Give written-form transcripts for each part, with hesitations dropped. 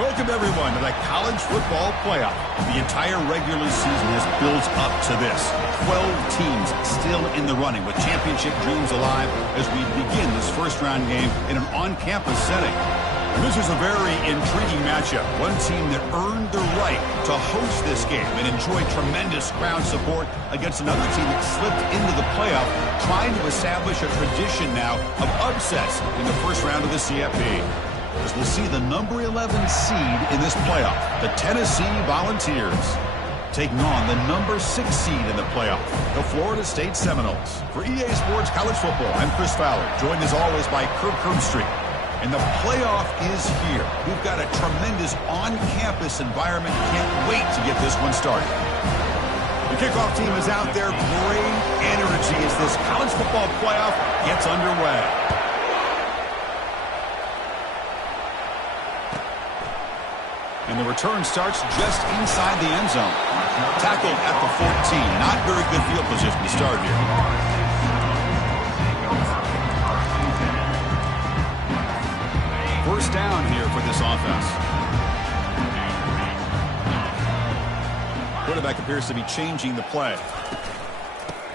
Welcome, everyone, to the College Football Playoff. The entire regular season has built up to this. 12 teams still in the running with championship dreams alive as we begin this first-round game in an on-campus setting. And this is a very intriguing matchup. One team that earned the right to host this game and enjoy tremendous crowd support against another team that slipped into the playoff, trying to establish a tradition now of upsets in the first round of the CFP. As we'll see the number 11 seed in this playoff, the Tennessee Volunteers, taking on the number 6 seed in the playoff, the Florida State Seminoles. For EA Sports College Football, I'm Chris Fowler, joined as always by Kirk Herbstreit. And the playoff is here. We've got a tremendous on-campus environment. Can't wait to get this one started. The kickoff team is out there. Great energy as this college football playoff gets underway. And the return starts just inside the end zone. Tackled at the 14. Not very good field position to start here. First down here for this offense. Quarterback appears to be changing the play.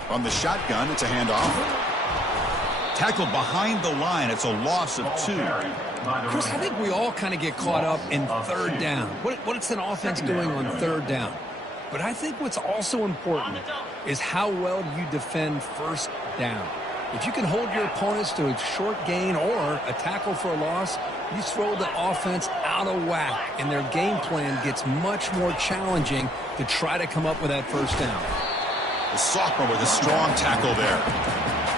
On the shotgun, it's a handoff. Tackled behind the line. It's a loss of 2. Chris, I think we all kind of get caught up in third down. What's an offense doing on third down? But I think what's also important is how well you defend first down. If you can hold your opponents to a short gain or a tackle for a loss, you throw the offense out of whack, and their game plan gets much more challenging to try to come up with that first down. The sophomore with a strong tackle there.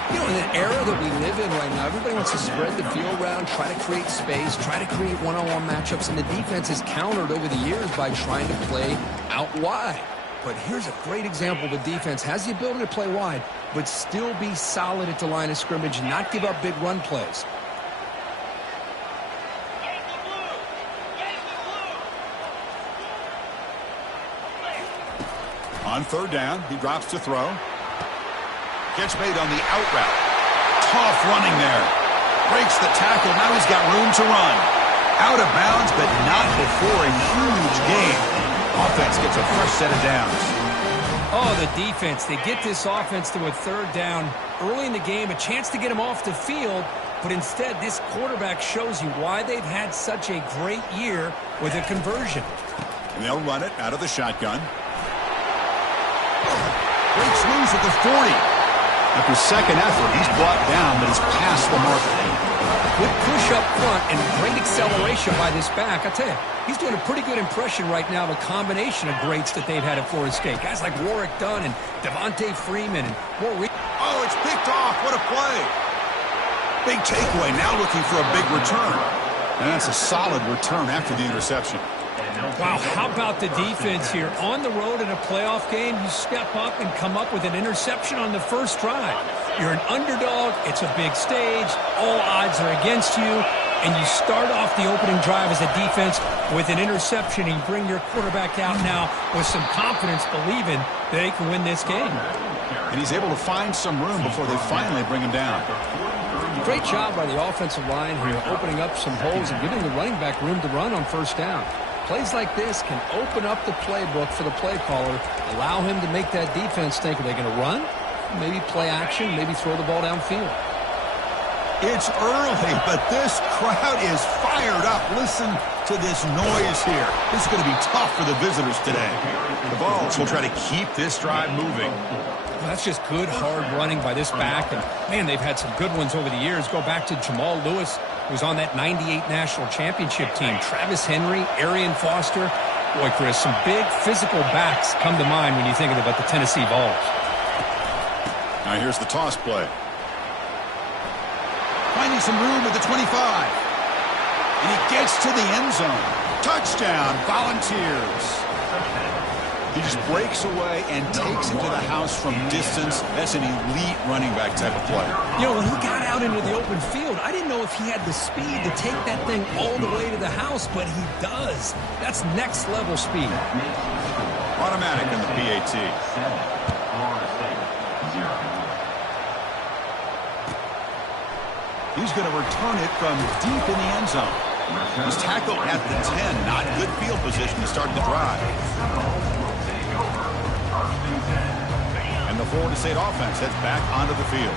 You know, in an era that we live in right now, everybody wants to spread the field around, try to create space, try to create one-on-one matchups, and the defense is countered over the years by trying to play out wide. But here's a great example. The defense has the ability to play wide, but still be solid at the line of scrimmage and not give up big run plays. On third down, he drops to throw. Catch made on the out route. Tough running there. Breaks the tackle. Now he's got room to run. Out of bounds, but not before a huge gain. Offense gets a fresh set of downs. Oh, the defense. They get this offense to a third down early in the game, a chance to get him off the field, but instead this quarterback shows you why they've had such a great year with a conversion. And they'll run it out of the shotgun. Breaks loose at the 40. After second effort, he's brought down, but he's past the mark. Good push up front and great acceleration by this back. I tell you, he's doing a pretty good impression right now of a combination of greats that they've had at Florida State. Guys like Warrick Dunn and Devontae Freeman and more. Oh, it's picked off. What a play. Big takeaway. Now looking for a big return. And that's a solid return after the interception. Wow, how about the defense here? On the road in a playoff game, you step up and come up with an interception on the first drive. You're an underdog. It's a big stage. All odds are against you. And you start off the opening drive as a defense with an interception, and you bring your quarterback out now with some confidence, believing that they can win this game. And he's able to find some room before they finally bring him down. Great job by the offensive line here, opening up some holes and giving the running back room to run on first down. Plays like this can open up the playbook for the play caller, allow him to make that defense think, are they going to run? Maybe play action, maybe throw the ball downfield. It's early, but this crowd is fired up. Listen to this noise here. This is going to be tough for the visitors today. The Vols will try to keep this drive moving. Well, that's just good, hard running by this back. And, man, they've had some good ones over the years. Go back to Jamal Lewis, who was on that 98 national championship team. Travis Henry, Arian Foster. Boy, Chris, some big physical backs come to mind when you're thinking about the Tennessee Vols. Now here's the toss play. Finding some room at the 25. And he gets to the end zone. Touchdown, Volunteers. He just breaks away and takes it to the house from distance. That's an elite running back type of play. You know, when he got out into the open field, I didn't know if he had the speed to take that thing all the way to the house, but he does. That's next level speed. Automatic in the PAT. He's going to return it from deep in the end zone. He's tackled at the 10. Not good field position to start the drive. And the Florida State offense heads back onto the field.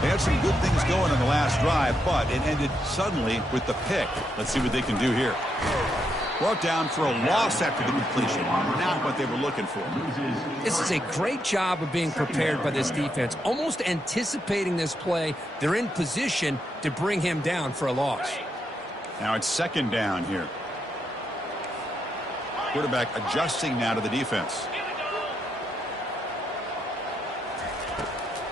They had some good things going on the last drive, but it ended suddenly with the pick. Let's see what they can do here. Brought down for a loss after the completion. Not what they were looking for. This is a great job of being prepared by this defense. Almost anticipating this play. They're in position to bring him down for a loss. Now it's second down here. Quarterback adjusting now to the defense.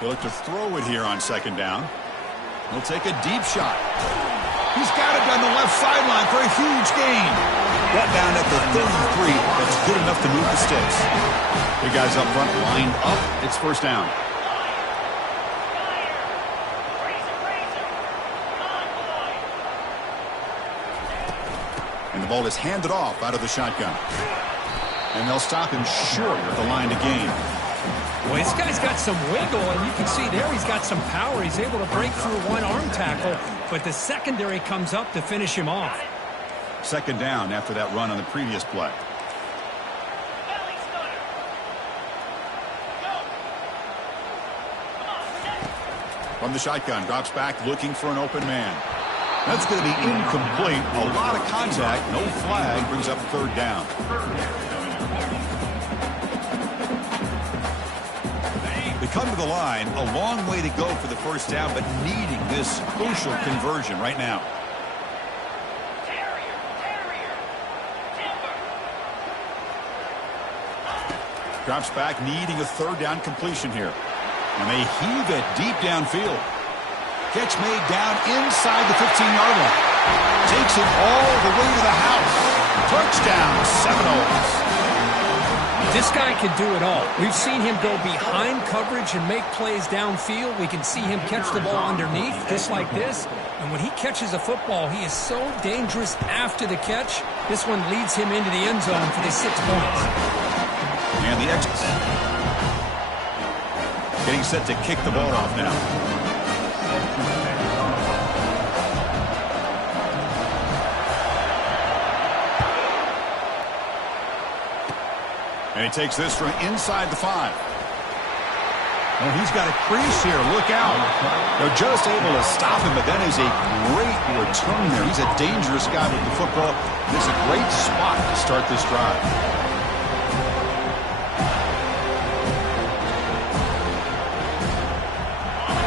He'll look to throw it here on second down. He'll take a deep shot. He's got it down the left sideline for a huge gain. Brought down at the 33. That's good enough to move the sticks. The guys up front lined up. It's first down. And the ball is handed off out of the shotgun. And they'll stop him short at the line to gain. Well, this guy's got some wiggle, and you can see there he's got some power. He's able to break through one arm tackle, but the secondary comes up to finish him off. Second down after that run on the previous play. From the shotgun, drops back looking for an open man. That's going to be incomplete. A lot of contact, no flag, brings up third down. They come to the line, a long way to go for the first down, but needing this crucial conversion right now. Drops back, needing a third down completion here. And they heave it deep downfield. Catch made down inside the 15-yard line. Takes it all the way to the house. Touchdown, Seminoles. This guy can do it all. We've seen him go behind coverage and make plays downfield. We can see him catch the ball underneath, just like this. And when he catches a football, he is so dangerous after the catch. This one leads him into the end zone for the 6 points. And the exit. Getting set to kick the ball off now. And he takes this from inside the 5. Well, he's got a crease here. Look out. They're just able to stop him, but that is a great return there. He's a dangerous guy with the football. This is a great spot to start this drive.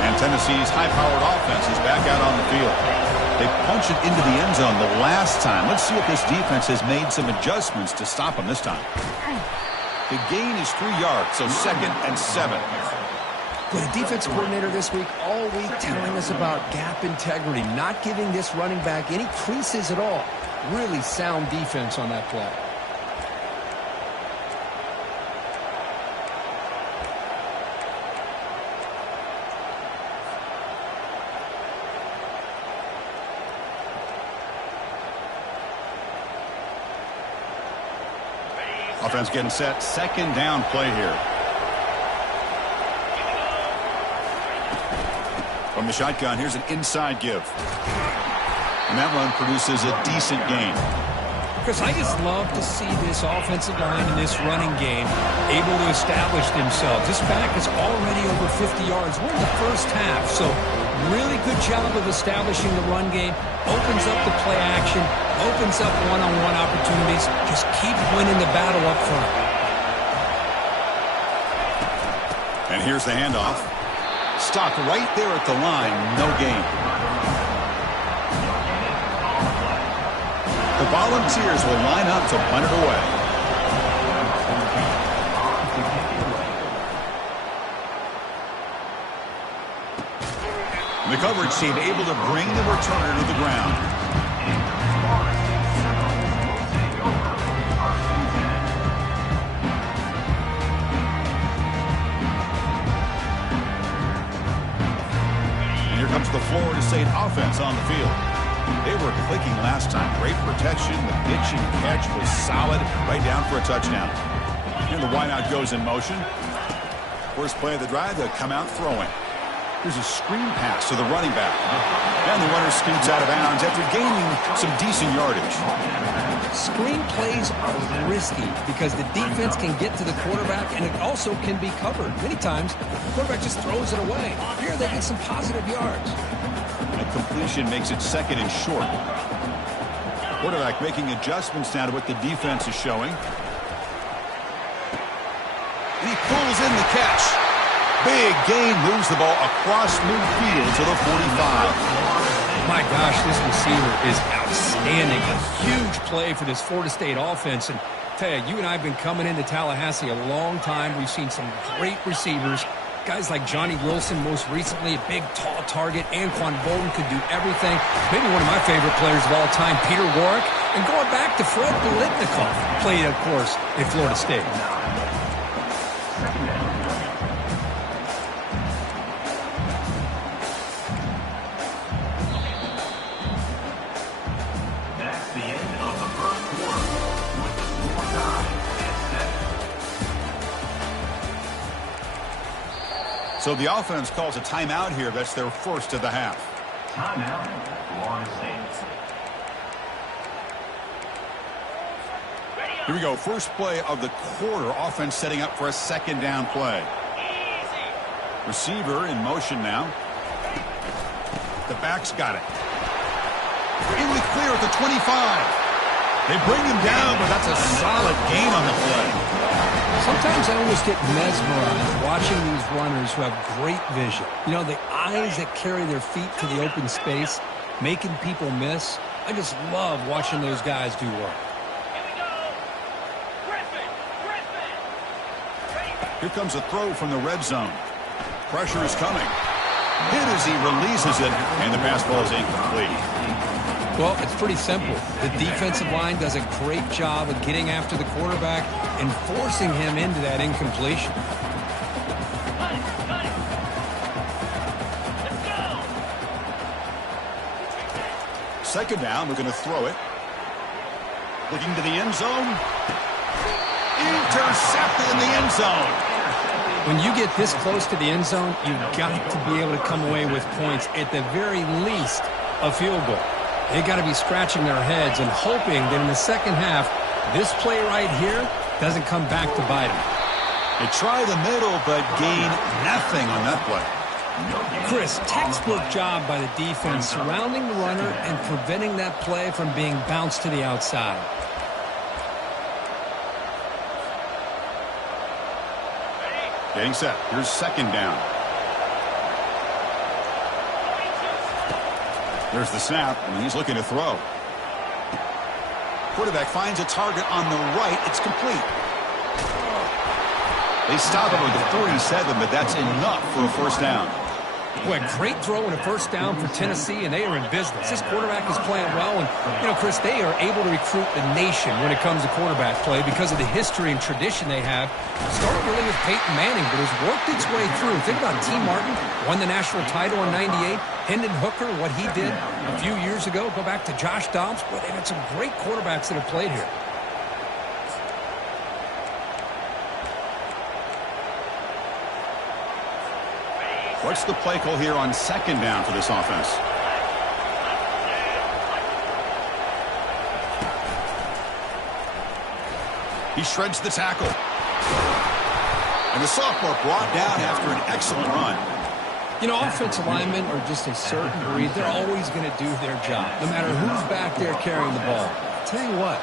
And Tennessee's high-powered offense is back out on the field. They punch it into the end zone the last time. Let's see if this defense has made some adjustments to stop them this time. The gain is 3 yards, so 2nd and 7. The defense coordinator this week all week telling us about gap integrity, not giving this running back any creases at all. Really sound defense on that play. Offense getting set. Second down play here. From the shotgun, here's an inside give. And that run produces a decent gain. Chris, I just love to see this offensive line in this running game able to establish themselves. This back is already over 50 yards. We're in the first half, so really good job of establishing the run game. Opens up the play action, opens up one-on-one opportunities. Just keep winning the battle up front. And here's the handoff. Stopped right there at the line, no gain. The Volunteers will line up to punt it away. The coverage team able to bring the returner to the ground. And here comes the Florida State offense on the field. They were clicking last time. Great protection. The pitch and catch was solid. Right down for a touchdown. And the wideout goes in motion. First play of the drive, they'll come out throwing. Here's a screen pass to the running back. And the runner scoots out of bounds after gaining some decent yardage. Screen plays are risky because the defense can get to the quarterback, and it also can be covered. Many times, the quarterback just throws it away. Here, they get some positive yards. A completion makes it second and short. Quarterback making adjustments now to what the defense is showing. And he pulls in the catch. Big gain, moves the ball across midfield to the 45. My gosh, this receiver is outstanding. A huge play for this Florida State offense. And tell you and I have been coming into Tallahassee a long time. We've seen some great receivers. Guys like Johnny Wilson, most recently, a big, tall target. Anquan Bolden could do everything. Maybe one of my favorite players of all time, Peter Warrick. And going back to Fred Biletnikoff, played, of course, in Florida State. So the offense calls a timeout here. That's their first of the half. Timeout, Florida State. Here we go. First play of the quarter. Offense setting up for a second down play. Receiver in motion now. The back's got it. In the clear at the 25. They bring him down, but that's a solid gain on the play. Sometimes I almost get mesmerized watching these runners who have great vision. You know, the eyes that carry their feet to the open space, making people miss. I just love watching those guys do work. Here comes a throw from the red zone. Pressure is coming. Hit as he releases it, and the pass ball is incomplete. Well, it's pretty simple. The defensive line does a great job of getting after the quarterback and forcing him into that incompletion. Second down, we're going to throw it. Looking to the end zone. Intercepted in the end zone. When you get this close to the end zone, you've got to be able to come away with points, at the very least, a field goal. They got to be scratching their heads and hoping that in the second half, this play right here doesn't come back to bite them. They try the middle, but gain nothing on that play. Chris, textbook job by the defense surrounding the runner and preventing that play from being bounced to the outside. Getting set. Here's second down. There's the snap, and he's looking to throw. Quarterback finds a target on the right. It's complete. They stop him at the 47, but that's enough for a first down. Boy, great throw and a first down for Tennessee, and they are in business. This quarterback is playing well, and, you know, Chris, they are able to recruit the nation when it comes to quarterback play because of the history and tradition they have. Started really with Peyton Manning, but has worked its way through. Think about T. Martin, won the national title in '98. Hendon Hooker, what he did a few years ago. Go back to Josh Dobbs. Boy, they've had some great quarterbacks that have played here. What's the play call here on second down for this offense? He shreds the tackle. And the sophomore brought down after an excellent run. You know, offensive linemen are just a certain breed. They're always going to do their job, no matter who's back there carrying the ball. I'll tell you what,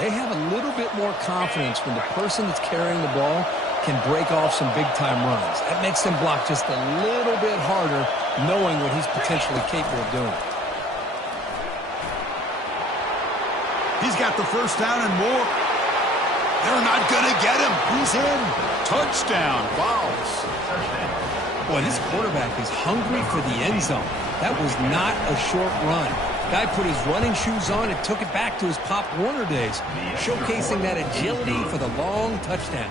they have a little bit more confidence when the person that's carrying the ball can break off some big-time runs. That makes them block just a little bit harder, knowing what he's potentially capable of doing. He's got the first down and more. They're not going to get him. He's in. Touchdown. Fouls. Boy, this quarterback is hungry for the end zone. That was not a short run. Guy put his running shoes on and took it back to his Pop Warner days, showcasing that agility for the long touchdown.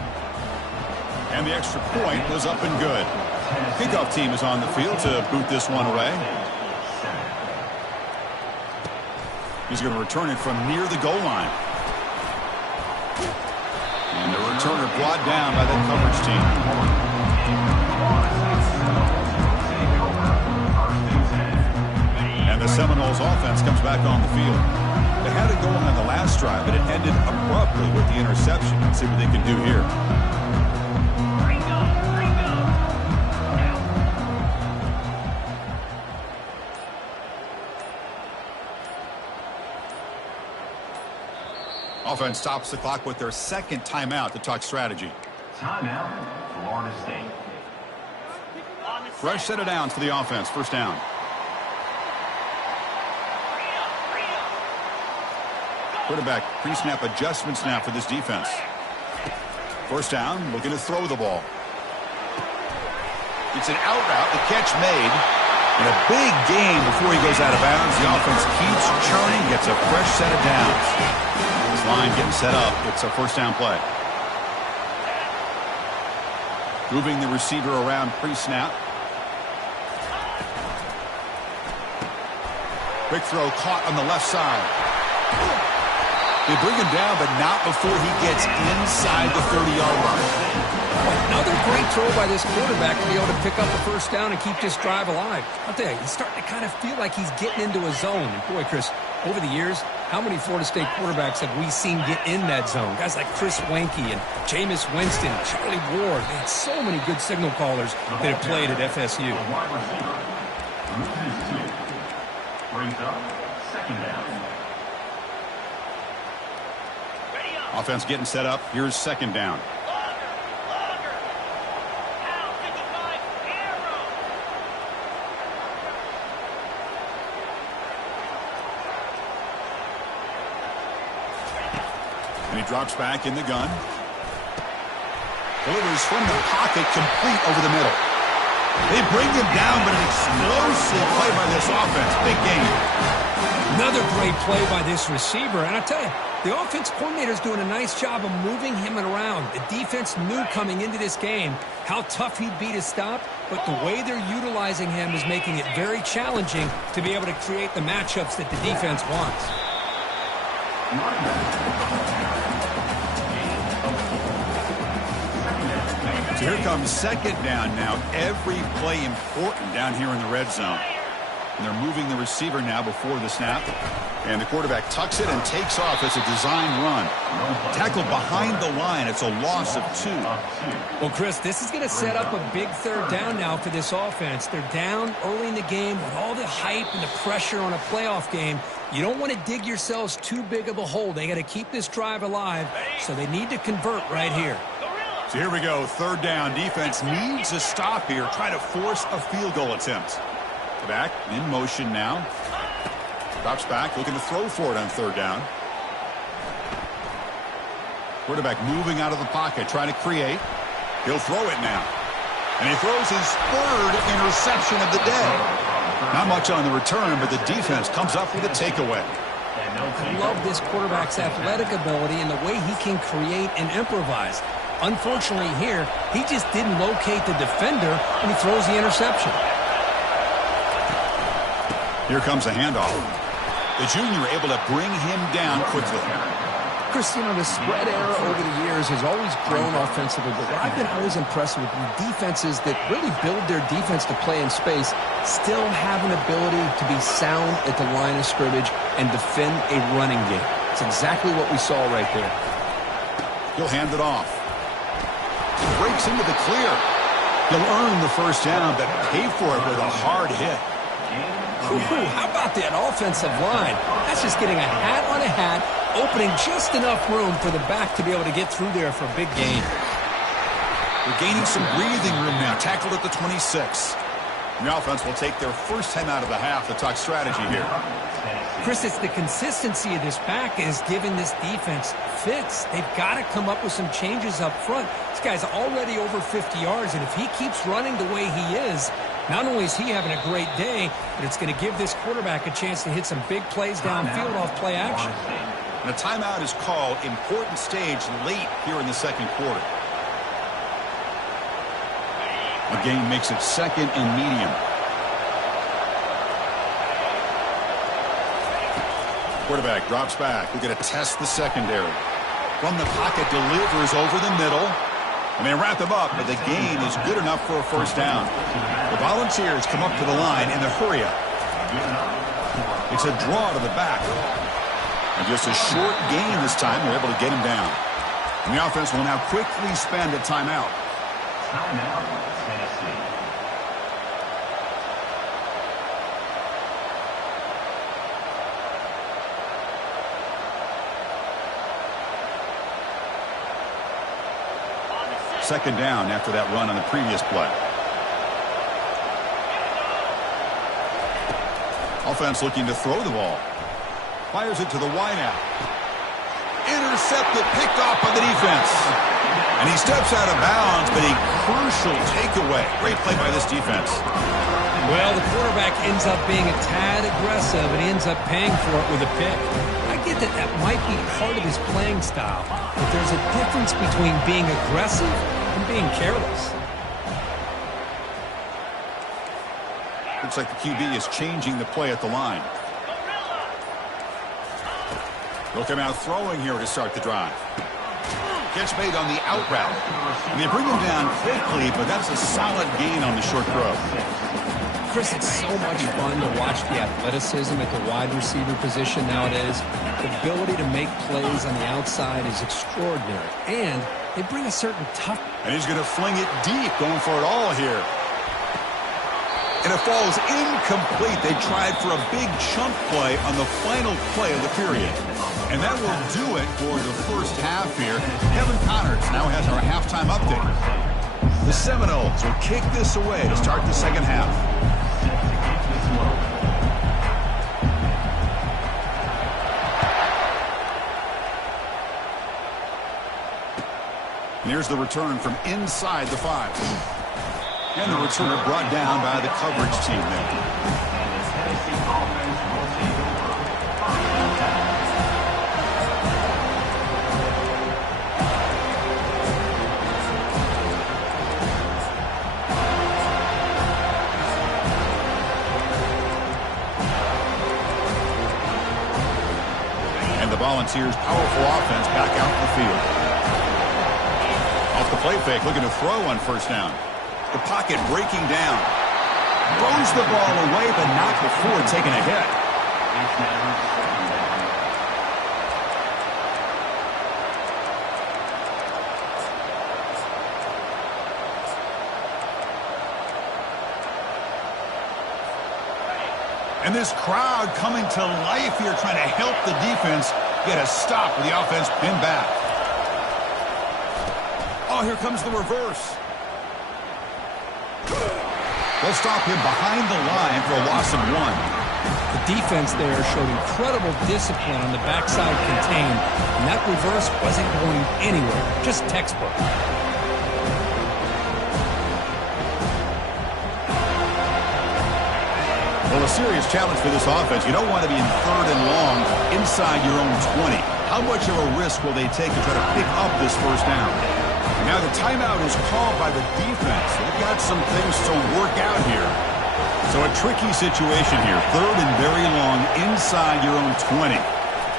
And the extra point was up and good. Kickoff team is on the field to boot this one away. He's going to return it from near the goal line. And the returner brought down by that coverage team. Seminoles offense comes back on the field. They had it going on the last drive, but it ended abruptly with the interception. Let's see what they can do here. Offense stops the clock with their second timeout to talk strategy. Timeout, Florida State. Fresh set of downs for the offense. First down. Quarterback pre-snap adjustments now for this defense. First down, looking to throw the ball. It's an out route, the catch made. And a big gain before he goes out of bounds. The offense keeps churning, gets a fresh set of downs. This line getting set up. It's a first down play. Moving the receiver around pre-snap. Quick throw caught on the left side. They bring him down, but not before he gets inside the 30-yard line. Another great throw by this quarterback to be able to pick up the first down and keep this drive alive. I'll tell you, he's starting to kind of feel like he's getting into a zone. And boy, Chris, over the years, how many Florida State quarterbacks have we seen get in that zone? Guys like Chris Weinke and Jameis Winston, Charlie Ward. They had so many good signal callers that have played at FSU. Brings up second down. Offense getting set up. Here's second down. And he drops back in the gun. Delivers from the pocket, complete over the middle. They bring him down, but an explosive play by this offense. Big game. Another great play by this receiver. And I tell you, the offense coordinator's doing a nice job of moving him around. The defense knew coming into this game how tough he'd be to stop, but the way they're utilizing him is making it very challenging to be able to create the matchups that the defense wants. So here comes second down now. Every play important down here in the red zone. And they're moving the receiver now before the snap. And the quarterback tucks it and takes off as a design run. Tackled behind the line. It's a loss of 2. Well, Chris, this is going to set up a big third down now for this offense. They're down early in the game with all the hype and the pressure on a playoff game. You don't want to dig yourselves too big of a hole. They got to keep this drive alive, so they need to convert right here. So here we go. Third down. Defense needs a stop here. Try to force a field goal attempt. Back in motion now. Drops back, looking to throw for it on third down. Quarterback moving out of the pocket, trying to create. He'll throw it now. And he throws his third interception of the day. Not much on the return, but the defense comes up with a takeaway. I love this quarterback's athletic ability and the way he can create and improvise. Unfortunately here, he just didn't locate the defender when he throws the interception. Here comes a handoff. The junior able to bring him down quickly. Chris, you know, the spread era over the years has always grown offensively, but what I've been always impressed with defenses that really build their defense to play in space still have an ability to be sound at the line of scrimmage and defend a running game. It's exactly what we saw right there. He'll hand it off. He breaks into the clear. He'll earn the first down, but pay for it with a hard hit. Ooh, how about that offensive line? That's just getting a hat on a hat, opening just enough room for the back to be able to get through there for a big gain. We're gaining some breathing room now. Tackled at the 26. And the offense will take their first time out of the half to talk strategy here. Chris, it's the consistency of this back is giving this defense fits. They've got to come up with some changes up front. This guy's already over 50 yards, and if he keeps running the way he is, not only is he having a great day, but it's going to give this quarterback a chance to hit some big plays downfield off play action. And a timeout is called. Important stage late here in the second quarter. The game makes it second and medium. Quarterback drops back. We're going to test the secondary. From the pocket, delivers over the middle. And they wrap him up, but the gain is good enough for a first down. The Volunteers come up to the line in the hurry-up. It's a draw to the back. And just a short gain this time. They're able to get him down. And the offense will now quickly spend a timeout. Timeout, Tennessee. Second down after that run on the previous play. Offense looking to throw the ball. Fires it to the wideout. Intercepted, picked off by the defense. And he steps out of bounds, but a crucial takeaway. Great play by this defense. Well, the quarterback ends up being a tad aggressive, and he ends up paying for it with a pick. I get that that might be part of his playing style, but there's a difference between being aggressive and being careless. Looks like the QB is changing the play at the line. They'll come out throwing here to start the drive. Catch made on the out route. And they bring him down quickly, but that's a solid gain on the short throw. Chris, it's so much fun to watch the athleticism at the wide receiver position nowadays. The ability to make plays on the outside is extraordinary. And they bring a certain toughness. And he's going to fling it deep, going for it all here. And it falls incomplete. They tried for a big chunk play on the final play of the period. And that will do it for the first half here. Kevin Connors now has our halftime update. The Seminoles will kick this away to start the second half. And here's the return from inside the 5. And the returner brought down by the coverage team there. And the Volunteers' powerful offense back out in the field. Off the play fake, looking to throw on first down. The pocket breaking down. Throws the ball away, but not before taking a hit. And this crowd coming to life here, trying to help the defense get a stop with the offense pinned back. Oh, here comes the reverse. They'll stop him behind the line for a loss of 1. The defense there showed incredible discipline on the backside contained, and that reverse wasn't going anywhere, just textbook. Well, a serious challenge for this offense. You don't want to be in third and long inside your own 20. How much of a risk will they take to try to pick up this first down? Now the timeout is called by the defense. They've got some things to work out here. So a tricky situation here. Third and very long inside your own 20.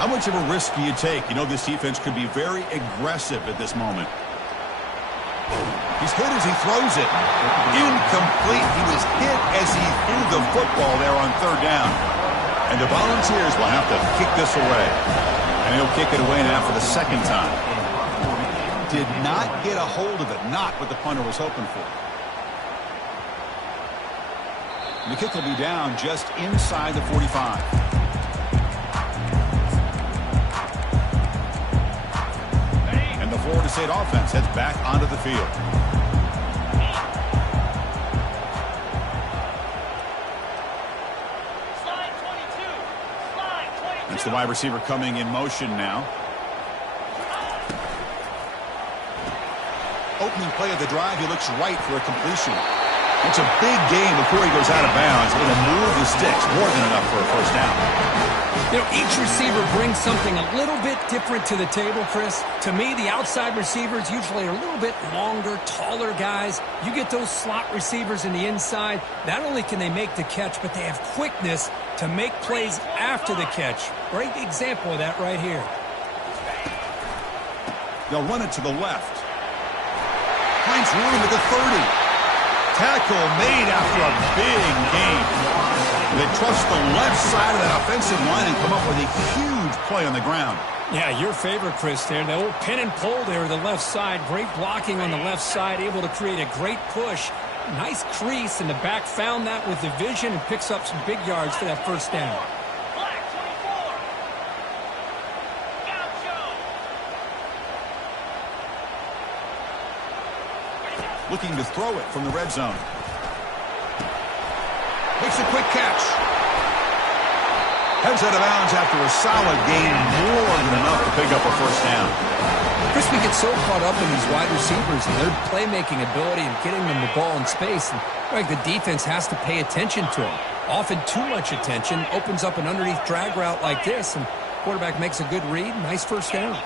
How much of a risk do you take? You know this defense could be very aggressive at this moment. He's hit as he throws it. Incomplete. He was hit as he threw the football there on third down. And the Volunteers will have to kick this away. And he'll kick it away now for the second time. Did not get a hold of it. Not what the punter was hoping for. And the kick will be down just inside the 45. And the Florida State offense heads back onto the field. It's the wide receiver coming in motion now. Opening play of the drive, he looks right for a completion. It's a big game before he goes out of bounds. Able to move the sticks, more than enough for a first down. You know, each receiver brings something a little bit different to the table, Chris. To me, the outside receivers usually are a little bit longer, taller guys. You get those slot receivers in the inside, not only can they make the catch, but they have quickness to make plays after the catch. Great example of that right here. They'll run it to the left. Finds room at the 30. Tackle made after a big gain. They trust the left side of that offensive line and come up with a huge play on the ground. Yeah, your favorite, Chris, there. The old pin and pull there, the left side. Great blocking on the left side, able to create a great push. Nice crease, and the back found that with the vision and picks up some big yards for that first down. Looking to throw it from the red zone. Makes a quick catch. Heads out of bounds after a solid gain, more than enough to pick up a first down. Chris, we get so caught up in these wide receivers and their playmaking ability and getting them the ball in space. And like the defense has to pay attention to them. Often too much attention opens up an underneath drag route like this, and quarterback makes a good read. Nice first down.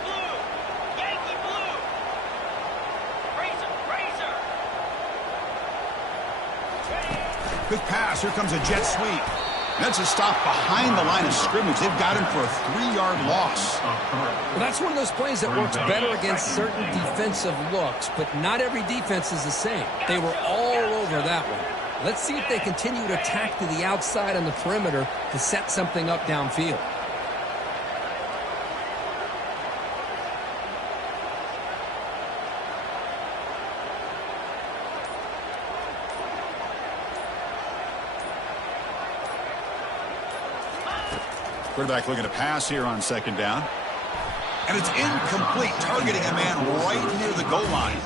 Quick pass. Here comes a jet sweep. That's a stop behind the line of scrimmage. They've got him for a 3-yard loss. Well, that's one of those plays that works better against certain defensive looks, but not every defense is the same. They were all over that one. Let's see if they continue to attack to the outside on the perimeter to set something up downfield. Quarterback looking to pass here on second down. And it's incomplete, targeting a man right near the goal line.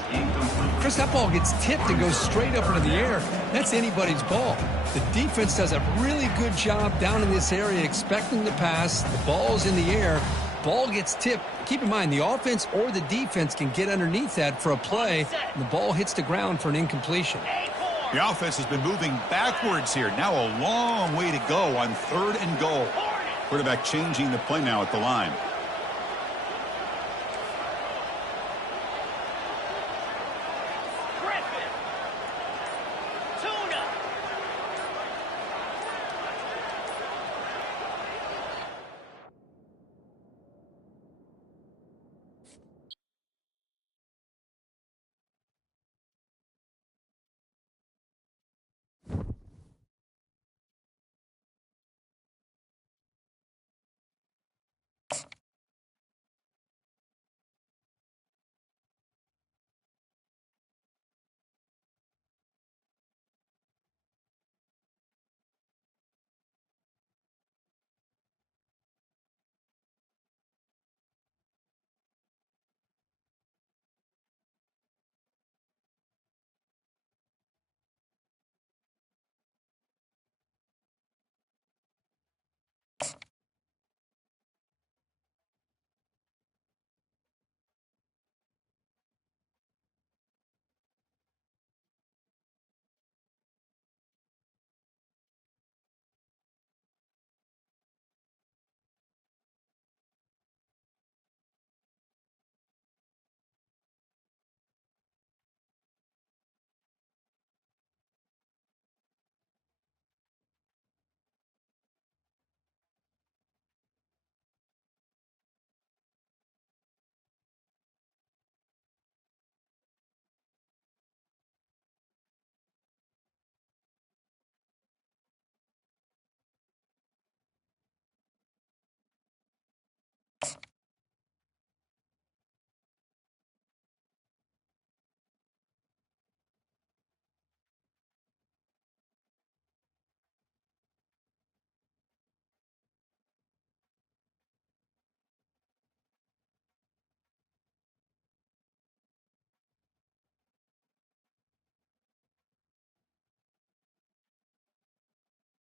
Chris, that ball gets tipped and goes straight up into the air. That's anybody's ball. The defense does a really good job down in this area expecting the pass. The ball's in the air. Ball gets tipped. Keep in mind, the offense or the defense can get underneath that for a play, and the ball hits the ground for an incompletion. The offense has been moving backwards here. Now a long way to go on 3rd and goal. Quarterback changing the play now at the line.